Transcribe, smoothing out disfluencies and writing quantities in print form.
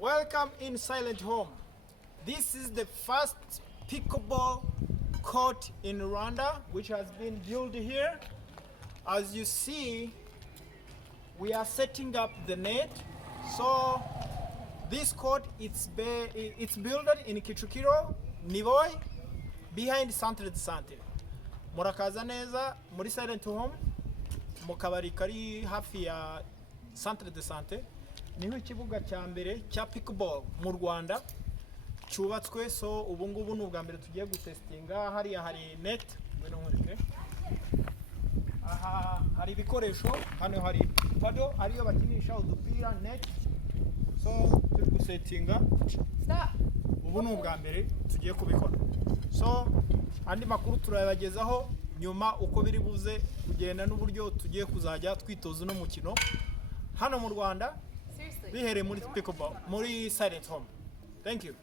Welcome in Silent Home. This is the first pickleball court in Rwanda, which has been built here. As you see, we are setting up the net. So this court, it's built in Kicukiro, Niboy, behind Centre de Santé. Murakaza neza muri Silent Home, mu kabari kari hafi ya Centre de Santé. Niho ikibuga cyambere cya Pickleball mu Rwanda cyubatswe. So ubu ngubu ni ubwa mbere tugiye gutestinga. Hariya hari net, ngwino nkurike. Aha hari ibikoresho, hano hari paddle ariyo bakinisha udupira, net. So turi gusetinga. Ubu ni ubwa mbere tugiye kubikora. So andi makuru turayabagezaho nyuma uko biri buze kugenda n'uburyo tugiye kuzajya twitoza no mukino hano mu Rwanda bihereye muri Pickleball muri Silent Home. Thank you.